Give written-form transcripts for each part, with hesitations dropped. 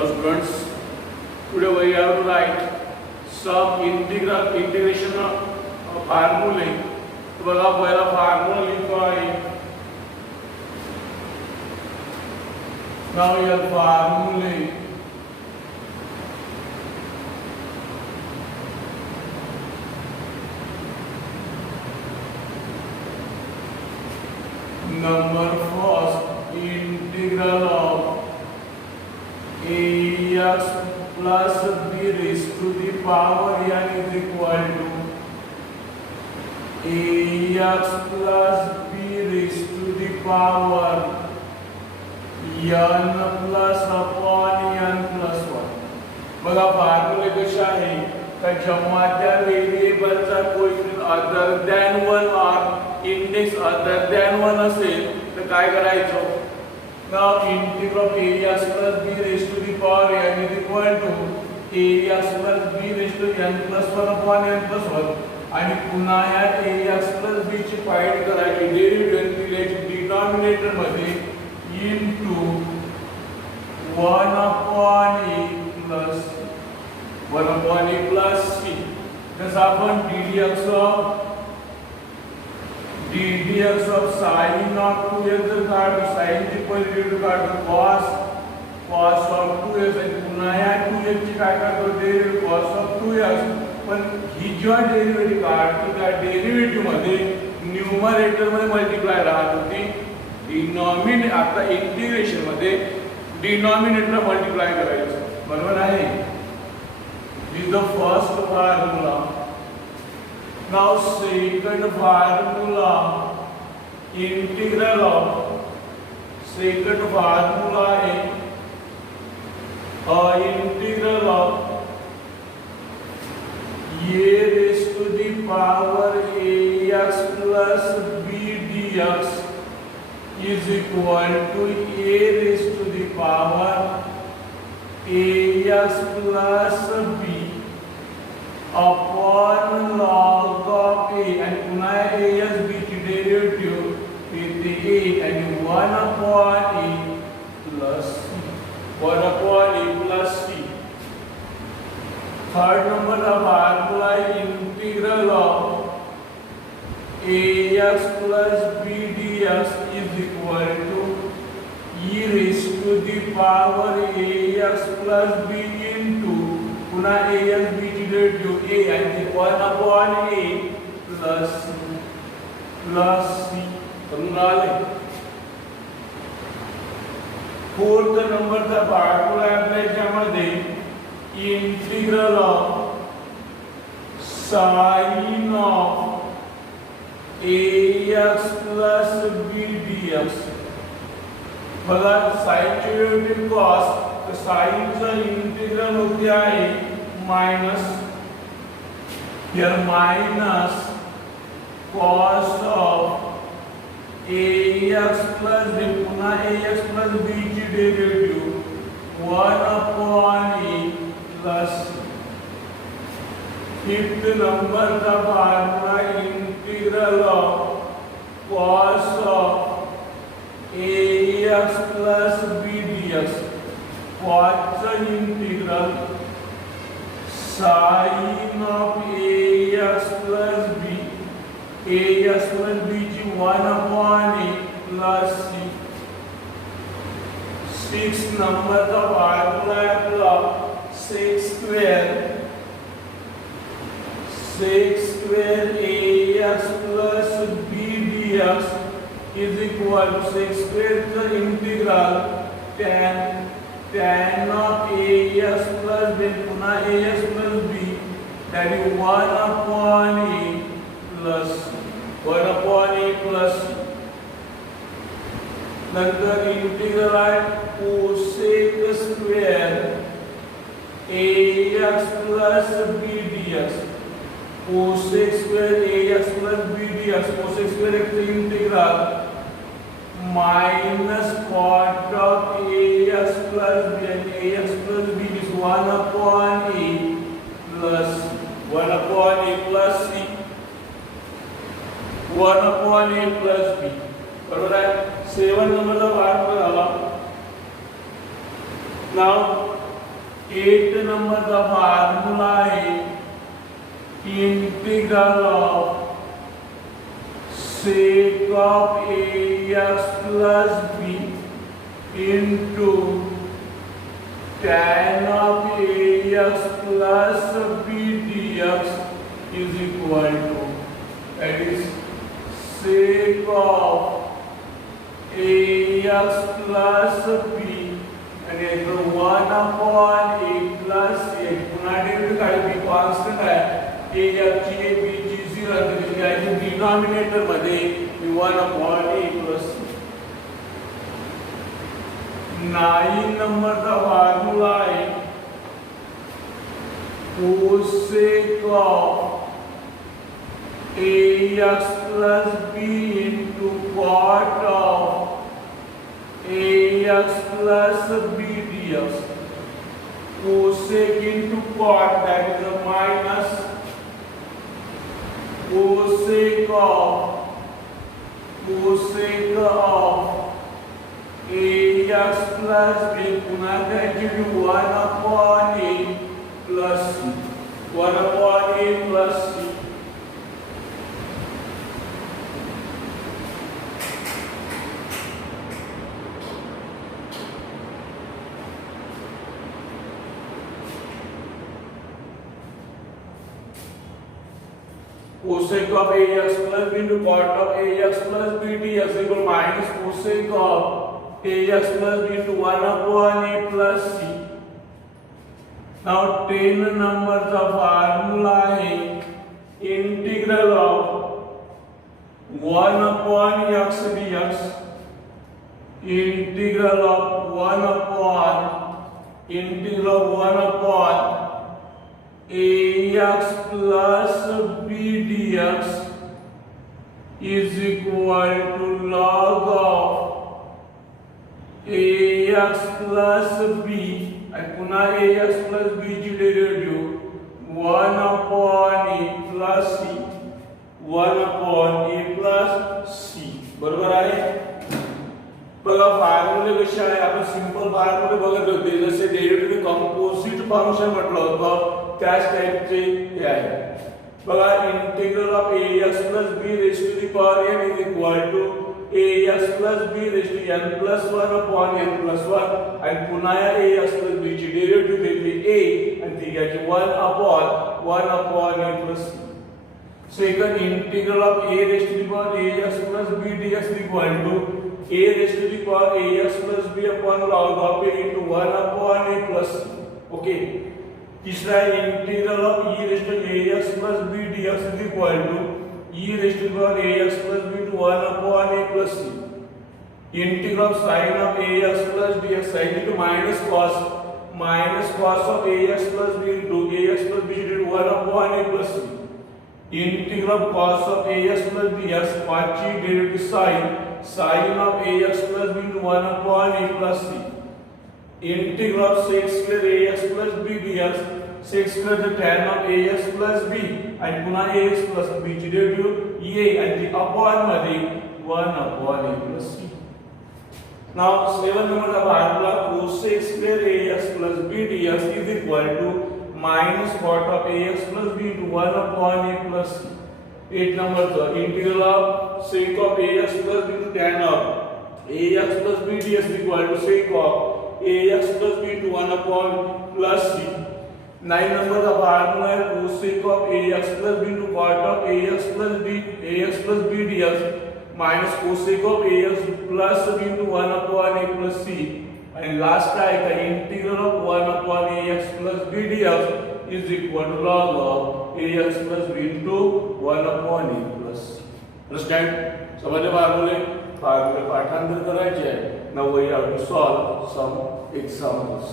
Hello students, today we have to write some integration formulae. तो बघा पहिला formula लिहितो आहे. Now your formulae. Number first, integral of ax plus b raised to the power n is equal to ax plus b raised to the power n plus upon n plus 1. बघा formula कशा आहे तर जेव्हा त्या व्हेरिएबलचा coefficient other than 1 और index other than 1 असेल तर काय करायचं. Now integral of ax plus b raised to the power n is equal to ax plus b raised to n plus 1 upon n plus 1. आणि पुन्हा या ax plus b ची find करायची derivative दिल्याची denominator मध्ये into 1 upon a plus 1 upon a plus c. जसं आपण ddx of sin of 2x जर काढू sin ची पहिली डेरिव्हेटिव्ह काढू cos of 2x आणि पुन्हा या 2x ची काय करतो डेरिव्हेटिव्ह cos of 2x. पण ही जेव्हा डेरिव्हेटिव्ह काढतो त्या डेरिव्हेटिव्ह मध्ये न्यूमरेटर मध्ये मल्टिप्लाय राहत होती. डिनॉमिनेटर आता इंटिग्रेशन मध्ये डिनॉमिनेटर मल्टिप्लाय करायचं बरोबर आहे. This is the first formula. Now second formula integral of second formula आहे integral of a raised to the power ax plus b dx is equal to a raised to the power ax plus b upon log of a and पुन्हा ax b ची derivative येते a आणि 1 upon a plus c 1 upon a plus c. Third number का formula integral of ax plus b dx is equal to e raised to the power ax plus b into पुन्हा ax b ची derivative a आणि 1 upon a plus c. समजून आले. Fourth number का formula आपल्या याच्यामध्ये integral of sin of ax plus b dx. बघा sin ची डेरिव्हेटिव्ह cos तर sin चा इंटीग्रल होते आहे minus here minus cos of ax plus b पुन्हा ax plus b ची derivative 1 upon a plus. Fifth number का formula integral of cos of ax plus b dx. cos चा integral sin of ax plus b ax plus b ची 1 upon a plus c. Six number का formula आपला sec square ax plus b dx is equal to sec square चा integral tan of ax plus b पुन्हा ax plus b that is 1 upon a plus 1 upon a plus. नंतर integral आहे cosec square ax plus b dx. cosec square ax plus b dx cosec square चा integral minus cot of ax plus b and ax plus b is 1 upon a plus 1 upon a plus c 1 upon a plus b. बरोबर आहे. 7 नंबरचा भाग झाला. नाव 8 नंबरचा formula आहे integral of sec of ax plus b into tan of ax plus b dx is equal to, that is sec of ax plus b and इधर 1 upon a plus a पुन्हा derivative काढली b constant आहे a ची a b ची 0 आहे denominator मध्ये 1 upon a plus c. 9 नंबरचा formula आहे cosec of ax plus b into cot of ax plus b dx. Cosec into cot, that is a minus cosec of ax plus b पुन्हा त्याची 1 upon a plus c. 1 upon a plus c. Cosec of ax plus b into cot of ax plus b dx equal minus cosec of ax plus b into 1 upon a plus c. Now 10 नंबरचा formula आहे integral of 1 upon x dx. Integral of 1 upon ax plus b dx is equal to log of ax plus b and पुन्हा ax plus b ची derivative 1 upon a plus c. 1 upon a plus c बरोबर आहे. बघा फॉर्म्युले कसे आहे आपण simple फॉर्म्युले बघत होते जसे डेरिव्हेटिव्ह कंपोजिट फंक्शन म्हटलं होतं त्याच टाइपचे हे आहे. बघा integral of ax plus b raised to the power n is equal to ax plus b raised to n plus 1 upon n plus 1 आणि पुन्हा या ax plus b ची डेरिव्हेटिव्ह घेतली a आणि ती घ्यायची 1 upon a plus c. Second integral of a raised to the power ax plus b dx is equal to a raised to the power ax plus b upon log of a into 1 upon a plus c. Okay. तीसरा integral of e raised to ax plus b dx is equal to e raised to the power ax plus b to 1 upon a plus c. Integral of sin of ax plus dx sin into minus cos of ax plus b into ax plus b to 1 upon a plus c. Integral of cos of ax plus dx पांचवी derivative sin of ax plus b into 1 upon a plus c. Integral of sec square ax plus b dx sec square the tan of ax plus b and पुन्हा ax plus b ची derivative a and the upon मध्ये 1 upon a plus c. Now 7 number formula cosec square ax plus b dx is equal to minus cot of ax plus b into 1 upon a plus c. 8 number the integral of sec of ax plus b into tan of ax plus b dx is equal to sec of ax plus b into 1 upon plus c. 9 number का formula है cosec of ax plus b into cot of ax plus b dx minus cosec of ax plus b into 1 upon a plus c and last है का integral of 1 upon ax plus b dx is equal to log of ax plus b into 1 upon a plus c. Understand? समझे फार्मूले पाठांतर करायचे आहे. Now we have to solve some examples.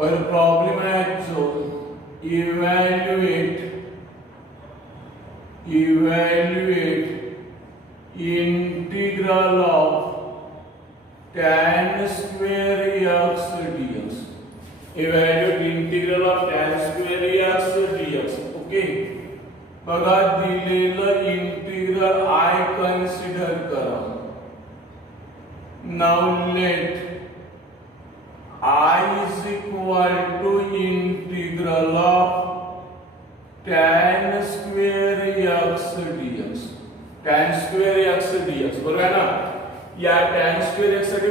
Well, the problem is so evaluate integral of tan square x dx. Evaluate integral of tan square x dx. Okay. बघा दिलेलं integral I consider करा. Now let I is equal to integral of tan square x dx. tan square x dx बरोबर आहे ना. या tan square x साठी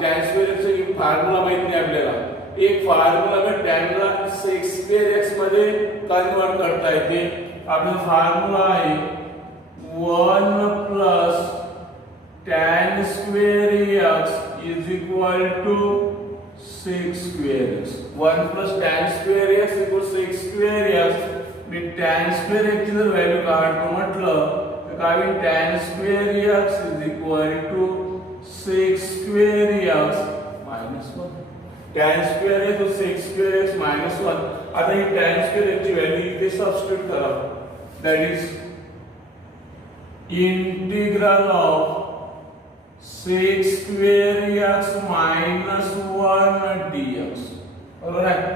tan square x चा formula माहित नाही आपल्याला. एक फॉर्म्युला में tan ला sec square x मध्ये कन्वर्ट करता येते. आपला फॉर्म्युला आहे 1 plus tan square x is equal to sec square x. 1 plus tan square x equals sec square x. Me tan square x ची जर व्हॅल्यू काढतो म्हटलं तर काय होईल tan square x is equal to sec square x minus 1. tan square x तो sec square x minus 1. आता ही tan square x ची व्हॅल्यू इथे सबस्टिट्यूट करा. That is integral of sec square x minus 1 dx. Alright.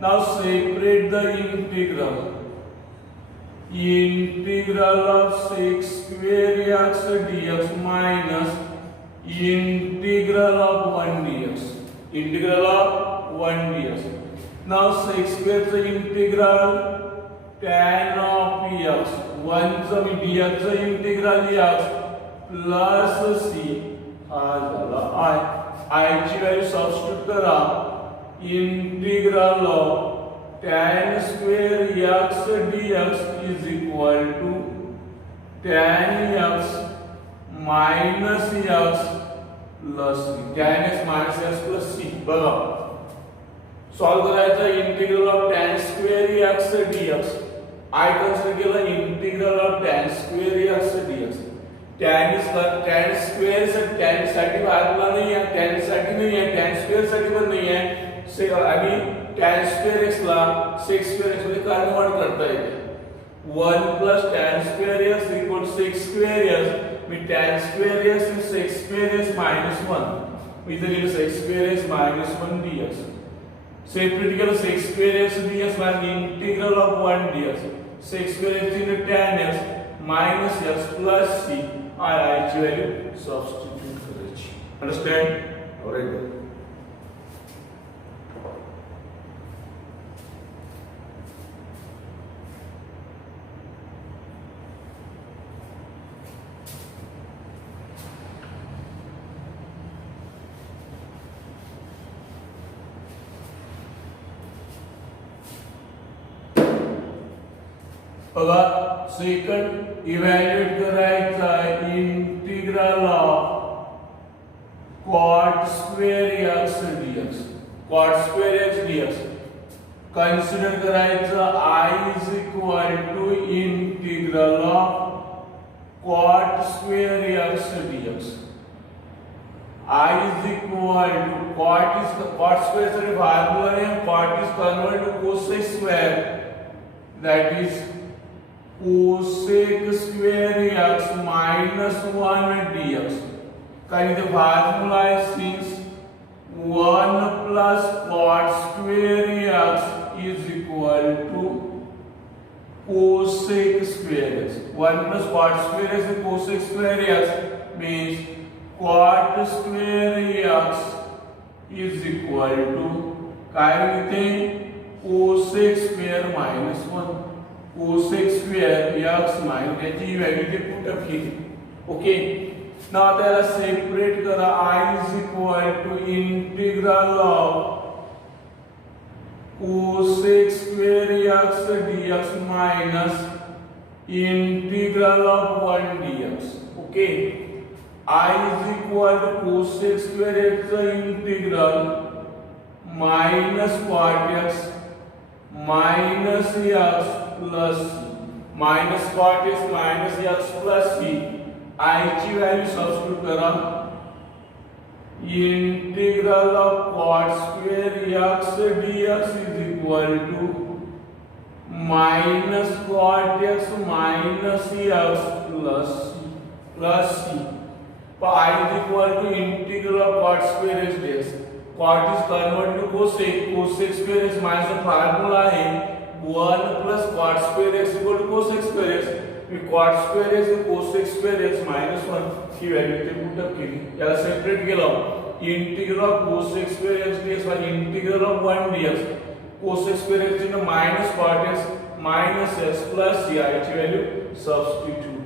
Now separate the integral. Integral of sec square x dx minus integral of 1 dx. Integral of 1 dx. Now sec square चा integral tan of x 1 चा dx चा integral x plus c हा झाला I ची value substitute करा. Integral of tan square x dx is equal to tan x minus x plus c. tan x minus x plus c. बघा solve करायचं integral of tan square x dx. I consider केलं integral of tan square x dx. tan square से tan साठी formula नहीं है, tan साठी नहीं है, tan square साठी पण नहीं है. से आणि tan square x ला sec square x मध्ये कन्वर्ट करता येते. 1 plus tan square x equals sec square x. Me tan square x and sec square x minus 1. मी इथे लिहिलं sec square x minus 1 dx. Separate केलं sec square x dx minus integral of 1 dx. sec square x into tan x minus x plus c. I ची value substitute करायची. Understand? Alright. बघा second evaluate करायचा आहे integral of cot square x dx. cot square x dx consider करायचं I is equal to integral of cot square x dx. I is equal to cot square साठी formula आहे cot is converted to cosec square, that is cosec square x minus 1 dx. कारण इथे formula आहे since 1 plus cot square x is equal to cosec square x. 1 plus cot square x is cosec square x means cot square x is equal to काय इथे cosec square minus 1. cosec square x minus याची value ते put up केली. Okay. Now आता याला separate करा. I is equal to integral of cosec square x dx minus integral of 1 dx. Okay. I is equal to cosec square x integral minus cot x minus x plus minus cot x minus x plus c. I ची value substitute करा. Integral of cot square x dx is equal to minus cot x minus x plus c. I is equal to integral of cot square x dx. Cot is converted to cosec. Cosec square x minus the formula है 1 plus cot square x equal to cosec square x. Me cot square x and cosec square x minus 1 he value इथे put up केली. याला separate केलं. Integral of cosec square x dx by integral of 1 dx. Cosec square x into minus cot x minus x plus c ची value substitute.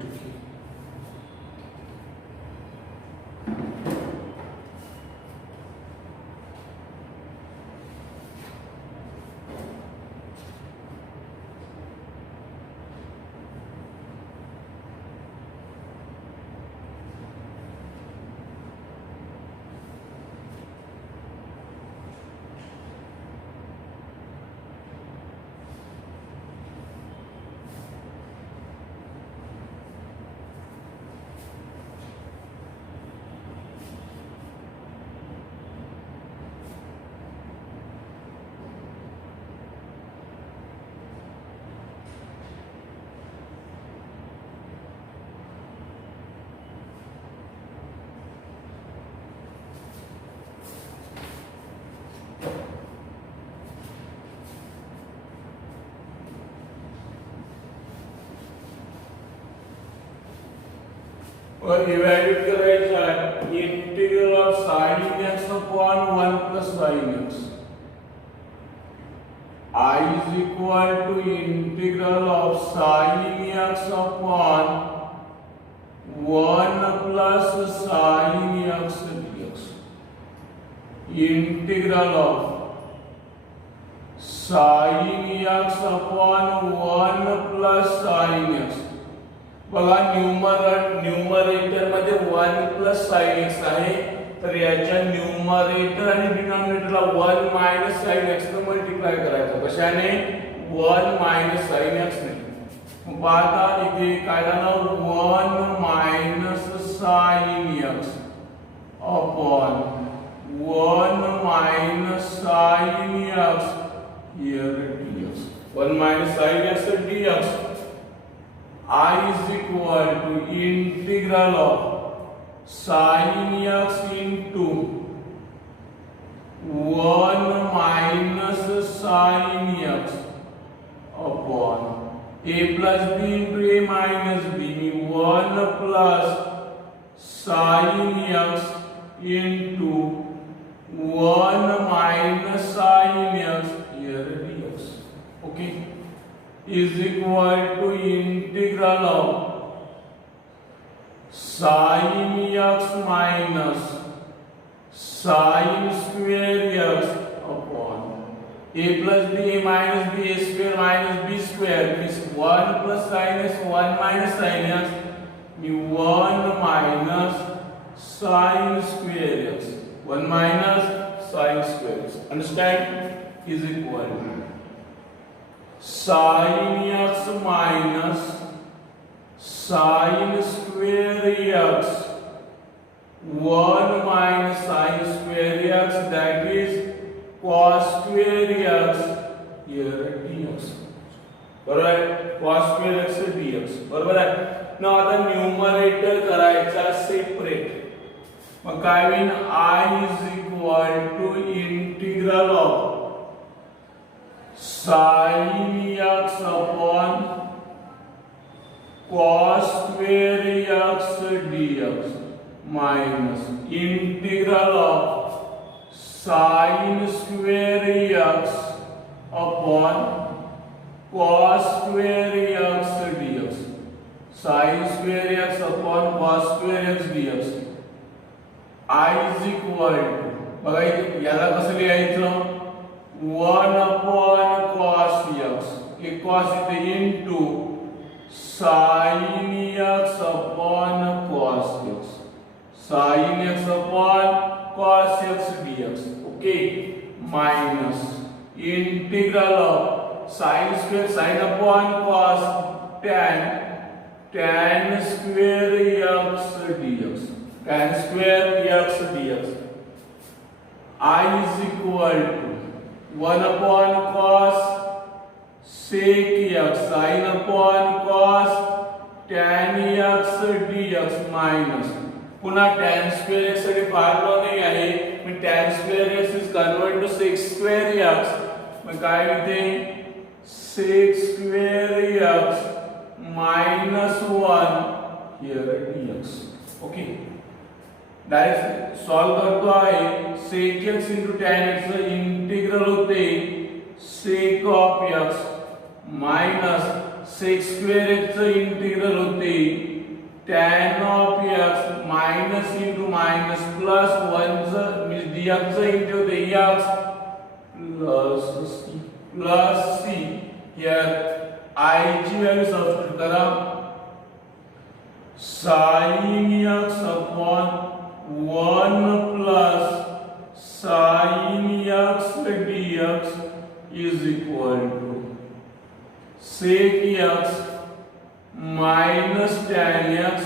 और evaluate करायचं आहे integral of sin x upon 1 plus sin x. I is equal to integral of sin x upon 1 plus sin x dx. Integral of sin x upon 1 plus sin x. बघा numerator मध्ये 1 plus sin x आहे, तर याच्या numerator आणि डिनॉमिनेटरला 1 minus sin x ने multiply करायचं. कशाने? 1 minus sin x ने. मग आता इथे काय झालं? 1 minus sin x upon 1 minus sin x here dx. 1 minus sin x dx. I is equal to integral of sin x into 1 minus sin x upon a plus b into a minus b. 1 plus sin x into 1 minus sin x here dx. Okay, is equal to integral of sin x minus sin square x upon a plus b, a minus b, a square minus b square is 1 plus sin x, 1 minus sin x, 1 minus sin square x, 1 minus sin square x. Understand? Is equal to sin x minus sin square x 1 minus sin square x, that is cos square x here dx. बरोबर आहे? cos square x dx. बरोबर आहे ना. आता numerator करायचा separate. मग काय होईल? I is equal to integral of sin x upon cos square x dx minus integral of sin square x upon cos square x dx. Sin square x upon cos square x dx. I is equal to, बघा याला कसं लिहायचं? 1 upon cos x, a cos इथे into sin x upon cos x, sin x upon cos x dx. Okay, minus integral of sin square, sin upon cos, tan square x dx, tan square x dx. I is equal to 1 upon cos sec x, sin upon cos tan x dx minus पुन्हा tan square x साठी formula नाही आहे. मी tan square x is convert to sec square x. मग काय होते sec square x minus 1 here dx. Okay, direct solve करतो आहे. sec x into tan x चं इंटिग्रल होते sec of x minus sec square x चं integral होते tan of x minus into minus plus 1 चं म्हणजे dx चं integral होते x plus c. here I ची व्हॅल्यू सबस्टिट्यूट करा. sin x upon 1 plus sin x dx is equal to sec x minus tan x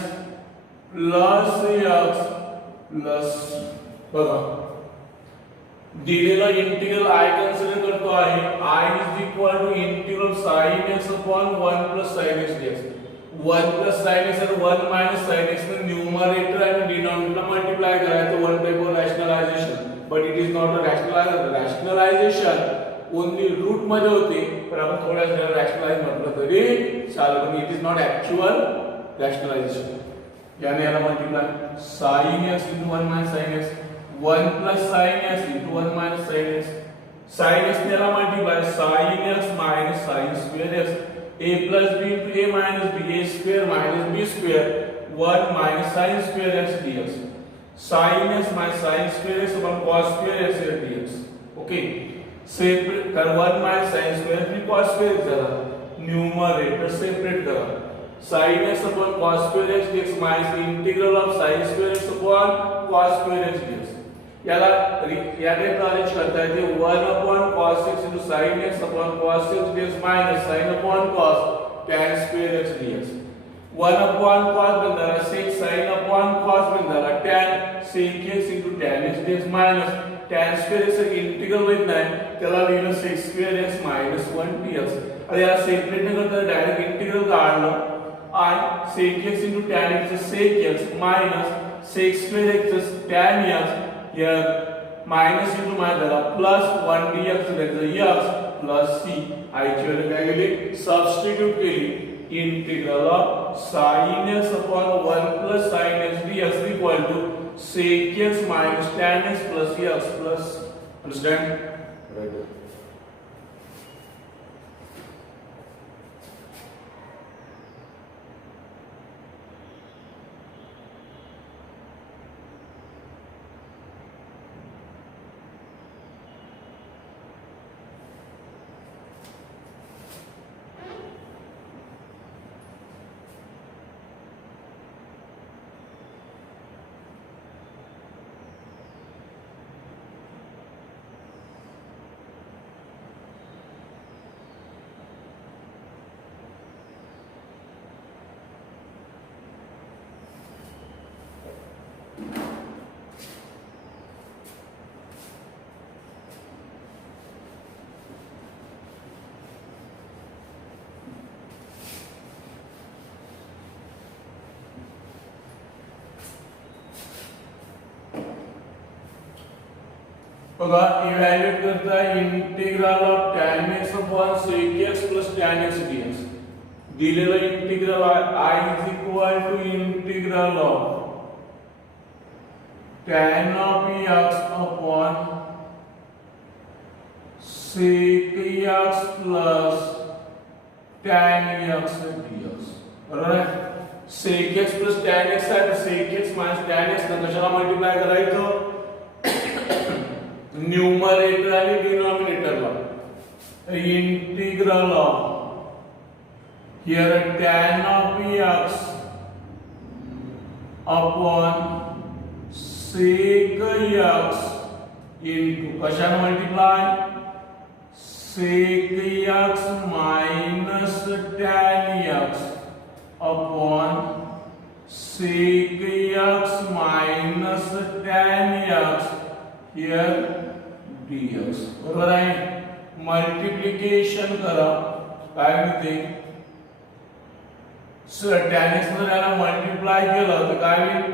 plus x plus c. बघा दिलेला integral I consider करतो आहे. I is equal to integral sin x upon 1 plus sin x dx. 1 plus sin x and 1 minus sin x ने numerator आणि denominator multiply करायचं. One type of rationalisation, but it is not a rationalisation. Only root मध्ये होते, पण आपण थोड्या जरा rationalise म्हटलं तरी चालेल, पण it is not actual rationalisation. याने याला multiply sin x into 1 minus sin x, 1 plus sin x into 1 minus sin x. sin x ने याला multiply sin x minus sin square x, a plus b into a minus b, a square minus b square, 1 minus sin square x dx. sin x minus sin square x upon cos square x dx. Okay, separate कर 1 minus sin square x cos square x झाला. Numerator separate करा. sin x upon cos square x dx minus integral of sin square x upon cos square x dx. याला याने arrange करता येते 1 upon cos x into sin x upon cos x dx minus sin upon cos tan square x dx. 1 upon cos बन रहा sec sin upon cos बन रहा tan sec x into tan x dx minus tan square x integral बनना है, त्याला लिहिलं sec square x minus 1 dx. आता याला सेपरेट न करता डायरेक्ट इंटीग्रल काढलं. I sec x into tan x sec x minus sec square x tan x, here minus into मायदा plus 1 dx त्याचं x plus c. I ची value काय केली substitute केली. Integral of sin x upon 1 plus sin x dx equal to sec x minus tan x plus x plus, understand? Right. बघा इवॅल्युएट करता integral of tan x upon sec x plus tan x dx. दिलेलं integral I is equal to integral of tan of x upon sec x plus tan x dx. बरोबर आहे. sec x plus tan x आहे, sec x minus tan x ना कशाला multiply करायचं numerator आणि डिनॉमिनेटरला. Integral of here tan of x upon sec x into कशाने multiply sec x minus tan x upon sec x minus tan x here dx. बरोबर आहे. Multiplication करा काय मिळते सर tan x ने याला मल्टिप्लाय केलं तर काय होईल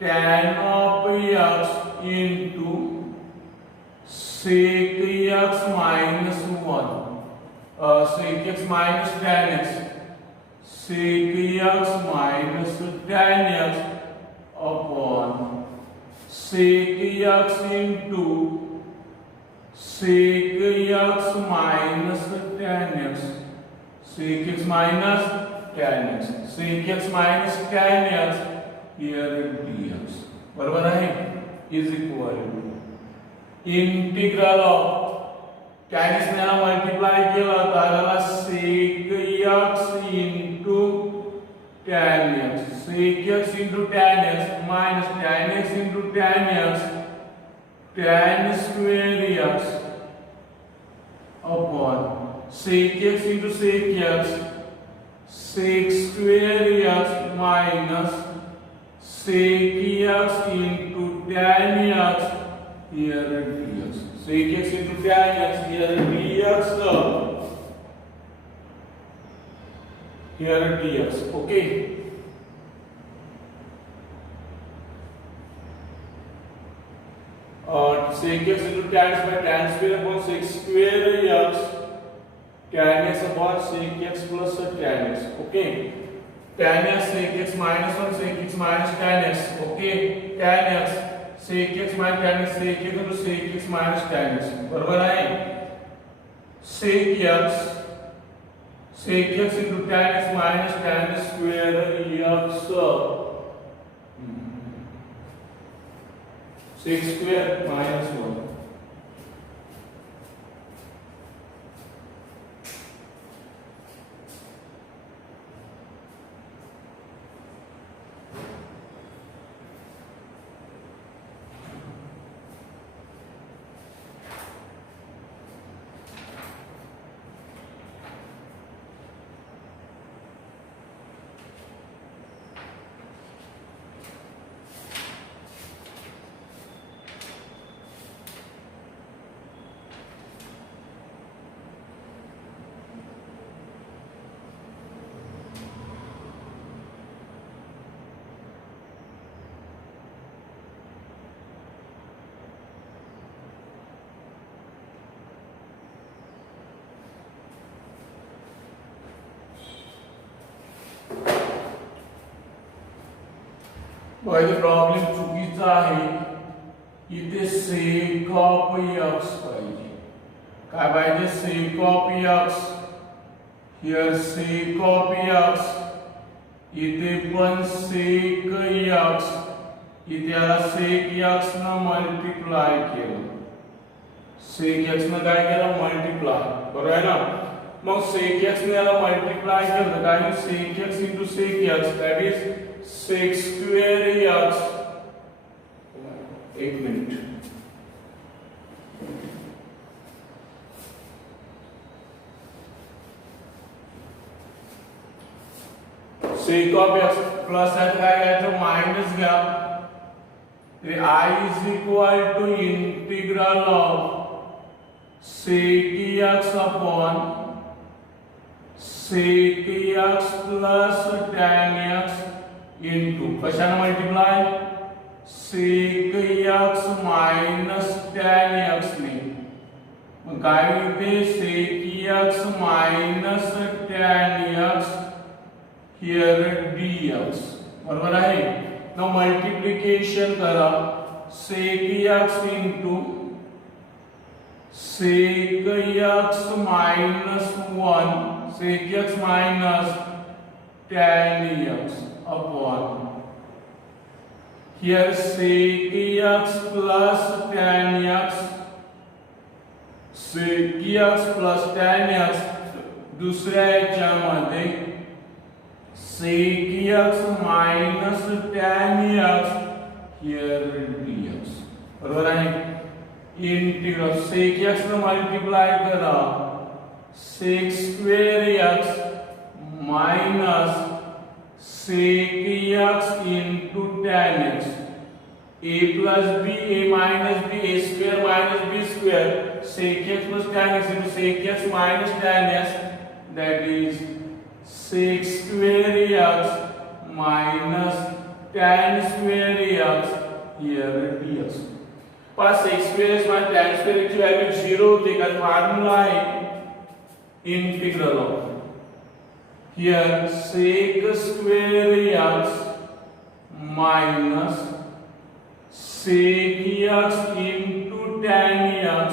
tan of x into sec x minus 1, sec x minus tan x, sec x minus tan x upon sec x into sec x minus tan x, sec x minus tan x, sec x minus tan x here dx बरोबर आहे is equal to integral of tan x ने multiply केलं तर आला sec x into tan x, sec x into tan x minus tan x into tan x, tan square x upon sec x into sec x, sec square x minus sec x into tan x here dx, sec x into tan x here dx, here dx. Okay, sec x into tan x by tan square upon sec square x, tan x upon sec x plus tan x. Okay, tan x sec x minus 1 sec x minus tan x. Okay, tan x sec x minus tan x, sec x into sec x minus tan x बरोबर आहे sec x into tan x minus tan square x, sec square minus 1. पहिले problem चुकीचा आहे इथे sec of x पाहिजे काय पाहिजे sec of x here sec of x इथे पण sec x इथे आला sec x न मल्टिप्लाय केलं sec x न काय केलं मल्टिप्लाय बरोबर आहे ना मग sec x ने याला मल्टिप्लाय केलं तर काय sec x into sec x that is sec square x. एक minute sec of x plus आहे काय घ्यायचं मायनस घ्या ते I is equal to integral of sec x upon sec x plus tan x into कशाने multiply sec x minus tan x ने मग काय होते sec x minus tan x here dx बरोबर आहे ना मल्टिप्लिकेशन करा sec x into sec x minus 1 sec x minus tan x upon here sec x plus tan x, sec x plus tan x दुसऱ्या याच्यामध्ये sec x minus tan x here dx बरोबर आहे integral sec x ने multiply करा sec square x minus sec x into tan x a plus b a minus b a square minus b square sec x plus tan x into sec x minus tan x that is sec square x minus tan square x here dx. पहा sec square x minus tan square x ची value 0 होते कारण formula आहे integral of here sec square x minus sec x into tan x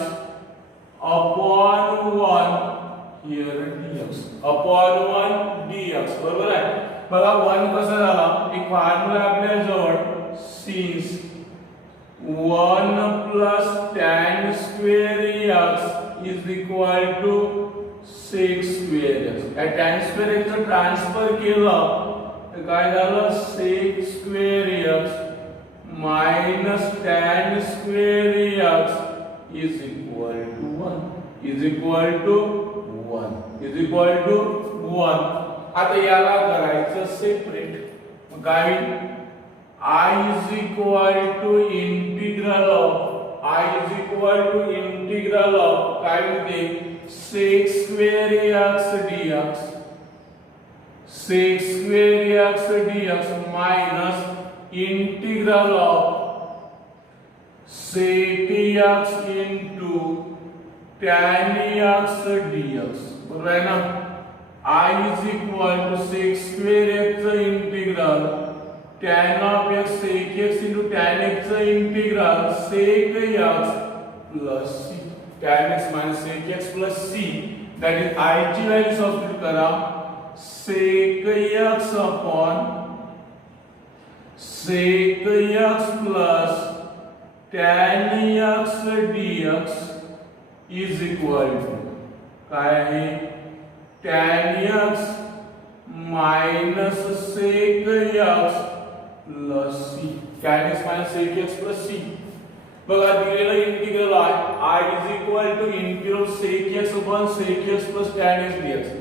upon 1 here dx upon 1 dx बरोबर आहे. बघा 1 कसा झाला एक फॉर्म्युला आपल्या जवळ since 1 plus tan square x is equal to sec square x. या tan square x चं ट्रान्सफर केलं तर काय झालं sec square x minus tan square x is equal to 1 is equal to 1 is equal to 1. आता याला करायचं separate मग काय I is equal to integral of I is equal to integral of काय होते sec square x dx sec square x dx minus integral of sec x into tan x dx बरोबर आहे ना. I is equal to sec square x चं integral tan of x sec x into tan x चं integral sec x plus c tan x minus sec x plus c that is I ची value substitute करा sec x upon sec x plus tan x dx is equal to काय आहे tan x minus sec x plus c tan x minus sec x plus c. बघा दिलेला integral आहे I is equal to integral sec x upon sec x plus tan x dx.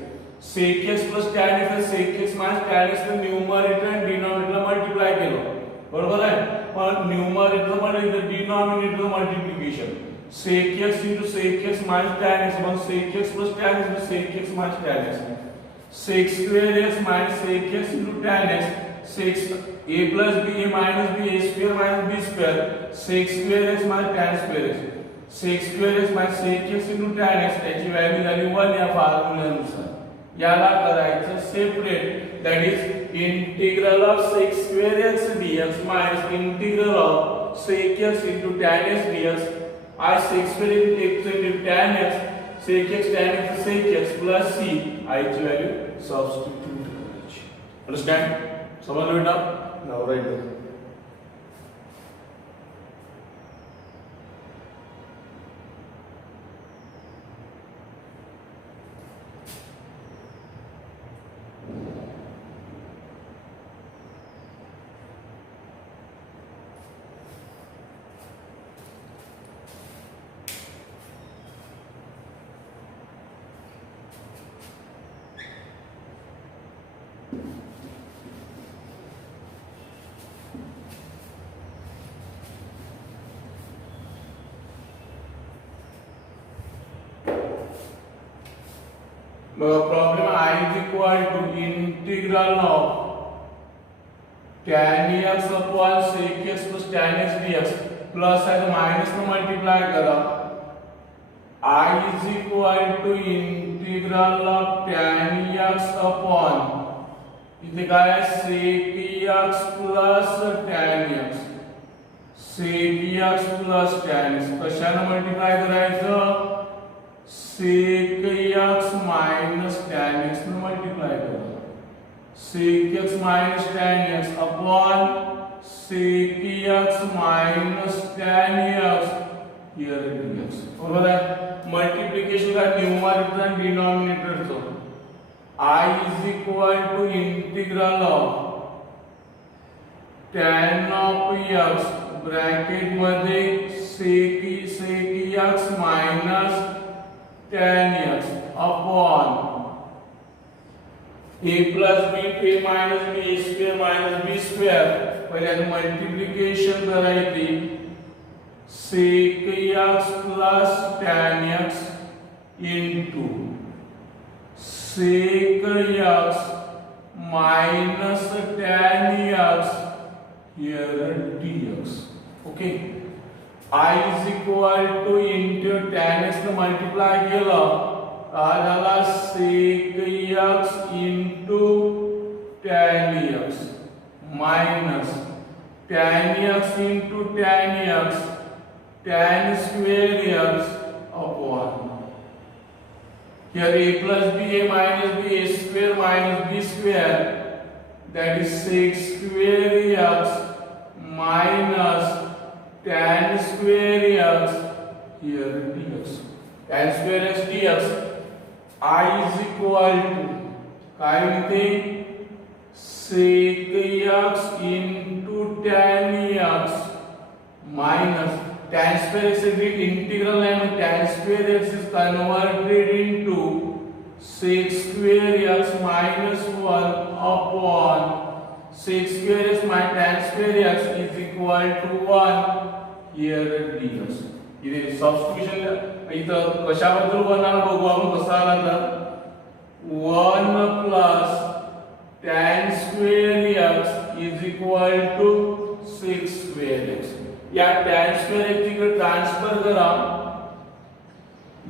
sec x plus tan x है sec x minus tan x ने numerator आणि denominator multiply केलं बरोबर आहे. पण न्यूमरेटर मध्ये denominator multiplication sec x into sec x minus tan x upon sec x plus tan x plus sec x minus tan x sec square x minus sec x into tan x sec a plus b a minus b a square minus b square sec square x minus tan square x sec square x minus sec x into tan x त्याची value झाली 1 या फॉर्म्युल्यानुसार. याला करायचं separate that is integral of sec square x dx minus integral of sec x into tan x dx. I sec square x into tan x sec x tan x sec x plus c I ची value substitute करायची. Understand समजलं बेटा. Now right problem I is equal to integral of tan x upon sec x plus tan x dx plus है तो minus में multiply करा I is equal to integral of tan x upon इथे काय आहे sec x plus tan x sec x plus tan x कशाने multiply करायचं sec x minus tan x ने मल्टीप्लाई करा sec x minus tan x upon sec x minus tan x here dx. बरोबर आहे. Multiplication का numerator आणि डिनॉमिनेटरचं I is equal to integral of tan of x bracket मध्ये sec x minus tan x upon a plus b a minus b a square minus b square पहिले multiplication करायची sec x plus tan x into sec x minus tan x here dx. Okay, I is equal to into tan x ने multiply केलं झाला sec x into tan x minus tan x into tan x tan square x upon here a plus b a minus b a square minus b square, that is sec square x minus tan square x here dx. Tan square x dx I is equal to काय मिळते sec x into tan x minus tan square x is integral and tan square x is converted into sec square x minus 1 upon sec square x minus tan square x is equal to 1 here dx. इथे substitution इथं कशाबद्दल बनणार बघू आपण कसं आला तर 1 plus tan square x is equal to sec square x. या tan square x इकडे ट्रांसफर करा,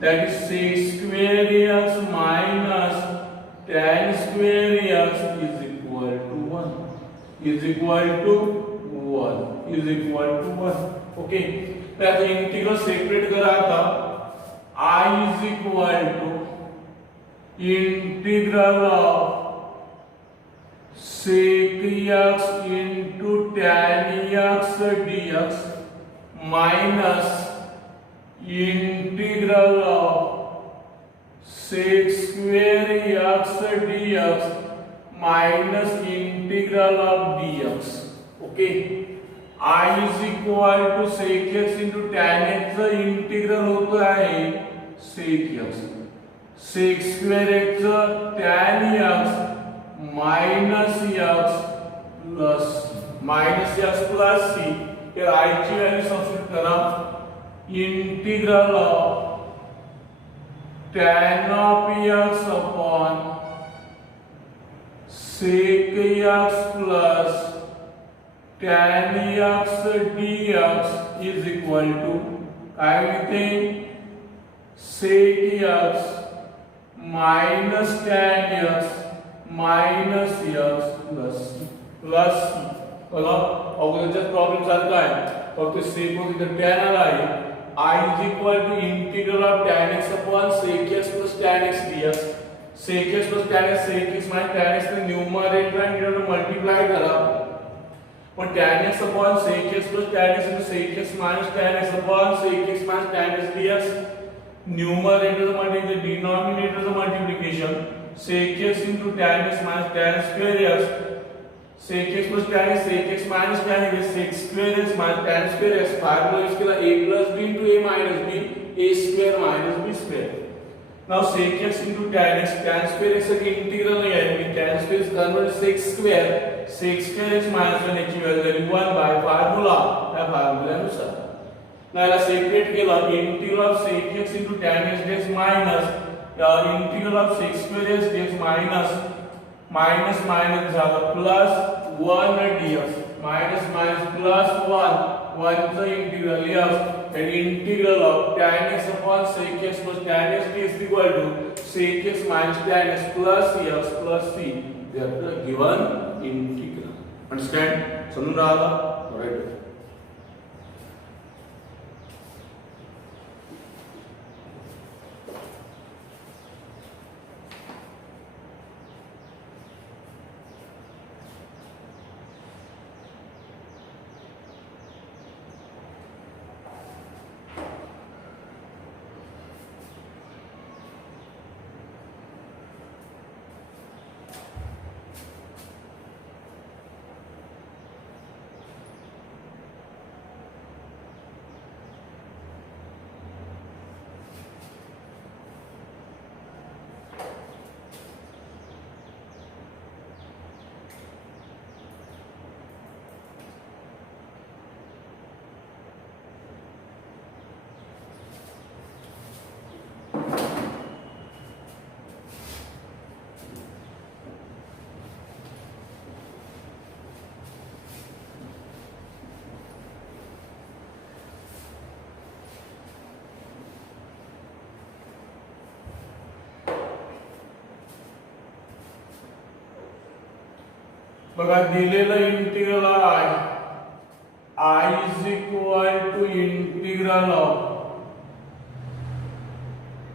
that is sec square x minus tan square x is equal to 1 is equal to 1 is equal to 1. Okay, तर integral separate करा आता I is equal to integral of sec x into tan x dx minus integral of sec square x dx minus integral of dx. Okay, I is equal to sec x into tan x चा integral होतो आहे sec x sec square x tan x minus x plus c. here I ची value substitute करा, integral of tan of x upon sec x plus tan x dx is equal to काय मिळते sec x minus tan x minus x plus c. बघा अगोदरचा problem सारखा आहे, फक्त sec वर इथे tan आला आहे. I is equal to integral of tan x upon sec x plus tan x dx. sec x plus tan x minus tan x ने numerator आणि denominator multiply करा, पण tan x upon sec x plus tan x into sec x minus tan x upon sec x minus tan x dx. Numerator मध्ये denominator multiplication sec x into tan x minus tan square x sec x plus tan x sec x minus tan x sec square x minus tan square x. Formula use केला a plus b into a minus b a square minus b square. Now sec x into tan square x की integral नहीं है, मी tan square is converted sec square x minus 1 ची value 1 bye formula या फार्मुल्यानुसार. ना याला separate केला, integral of sec x into tan x dx minus integral of sec square x dx minus झालं plus 1 dx minus plus 1 चं integral x and integral of tan x upon sec x plus tan x dx equal to sec x minus tan x plus c. They are the given integral. Understand? समजून राहिला? Alright. बघा दिलेलं integral आहे I is equal to integral of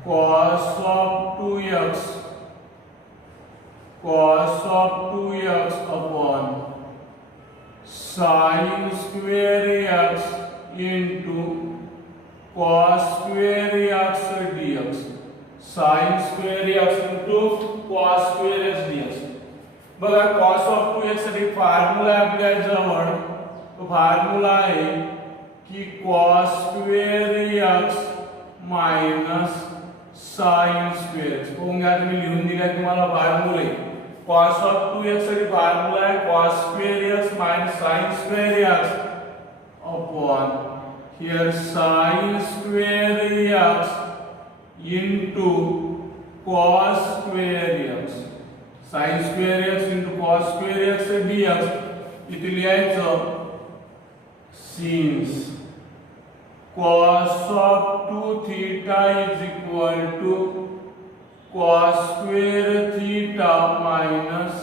cos of 2x upon sin square x into cos square x dx. sin square x into cos square x dx. बघा cos of 2x साठी formula आपल्या जवळ formula आहे की cos square x minus sin square x. बघून घ्या तुम्ही लिहून दिलाय तुम्हाला फॉर्म्युले. cos of 2x साठी फॉर्म्युला आहे cos square x minus sin square x upon here sin square x into cos square x. sin square x into cos square x dx. इथे लिहायचं since cos of 2 theta is equal to cos square theta minus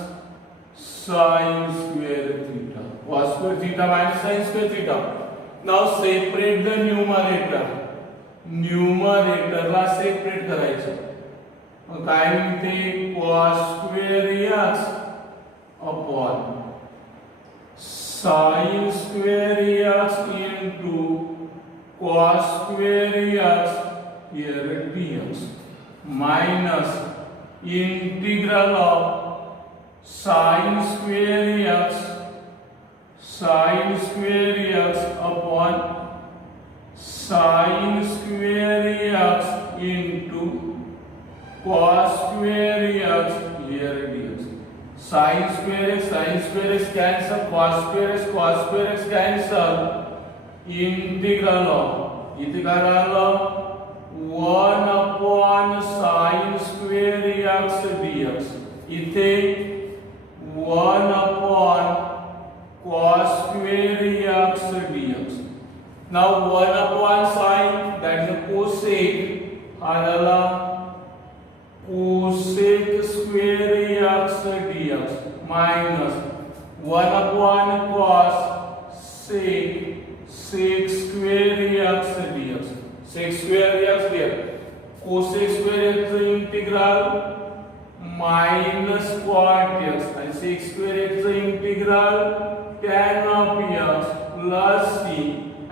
sin square theta. Cos square theta minus sin square theta. Now separate the numerator. Numerator ला separate करायचं. मग काय मिळते cos square x upon sin square x into cos square x here dx minus integral of sin square x upon sin square x into cos square x here dx. sin square x cancel, cos square x cancel. Integral of 1 upon sin square x dx. इथे 1 upon cos square x dx. Now 1 upon sin, that is a cosec, adala cosec square x dx minus 1 upon cos sec square x dx. sec square x dx. cosec square x integral minus cot x and sec square x integral tan of x plus c,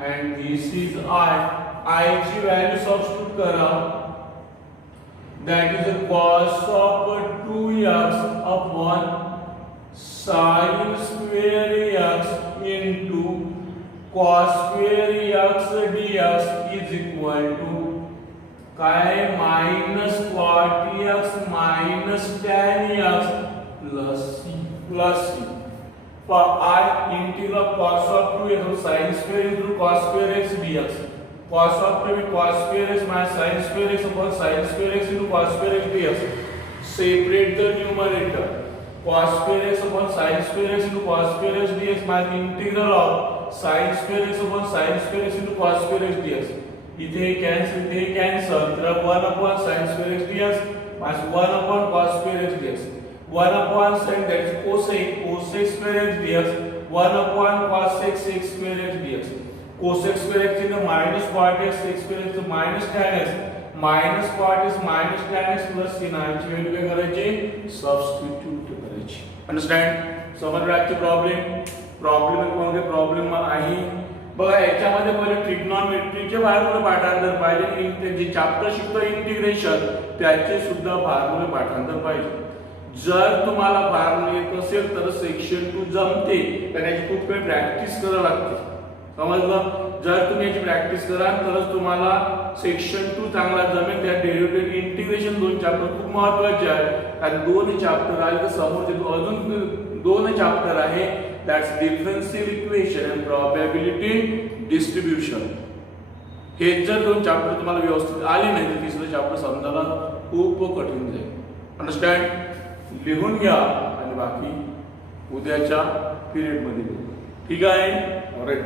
and this is I ची value substitute करा. That is a cos of 2x upon sin square x into cos square x dx is equal to काय minus cot x minus tan x plus c. For I integral of cos of 2x sin square into cos square x dx. cos of 2 cos square x minus sin square x upon sin square x into cos square x dx. Separate the numerator. cos square x upon sin square x into cos square x dx minus integral of sin square x upon sin square x into cos square x dx. इथे cancel. तर 1 upon sin square x dx minus 1 upon cos square x dx. 1 upon sin, that is cosec square x dx. 1 upon cos sec square x dx. cosec square x into minus cot x sec square x into minus tan x minus cot x minus tan x plus c. नाची value काय करायची substitute करायची. Understand. समजलं आजची problem आहे. बघा याच्यामध्ये पहिले ट्रिग्नॉमेट्रीचे फॉर्म्युले पाठांतर पाहिजे. जे चॅप्टर शिकतो इंटिग्रेशन त्याचे सुद्धा फॉर्म्युले पाठांतर पाहिजे. जर तुम्हाला फॉर्म्युले येत असेल तर सेक्शन 2 जमते, पण याची खूप वेळ प्रॅक्टिस करावी लागते. समजलं. जर तुम्ही याची प्रॅक्टिस कराल तरच तुम्हाला सेक्शन 2 चांगला जमेल. त्या डेरिव्हेटिव्ह इंटिग्रेशन 2 चॅप्टर खूप महत्त्वाचे आहेत. आणि 2 चॅप्टर आले तर समोरचे अजून 2 चॅप्टर आहे, that's differential equation and probability distribution. हे जर 2 चॅप्टर तुम्हाला व्यवस्थित आले नाही तर तिसरं चॅप्टर समजायला खूप कठीण जाईल. अंडरस्टँड. लिहून घ्या आणि बाकी उद्याच्या पिरियड मध्ये. ठीक आहे. ऑलराईट.